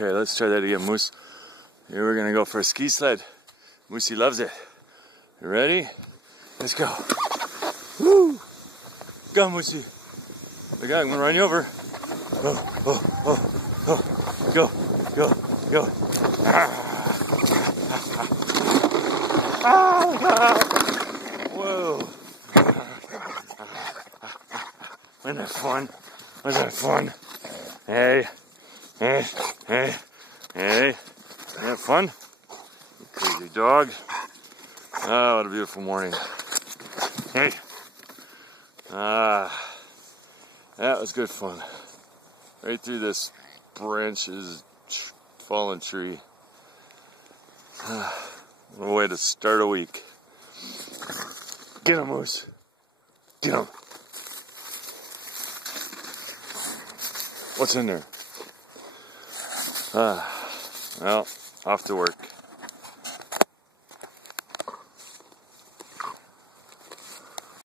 Okay, let's try that again, Moose. Here we're gonna go for a ski sled. Moosey loves it. You ready? Let's go. Woo! Go, Moosey. Look out, I'm gonna run you over. Oh, oh, oh, oh. Go, go, go. Ah, look out. Whoa. Wasn't that fun? Wasn't that fun? Hey, hey, hey, hey. Isn't that fun? You crazy dog. Oh, what a beautiful morning. Hey. That was good fun. Right through this branches, fallen tree. What a way to start a week. Get him, Moose. Get him. What's in there? Well, off to work.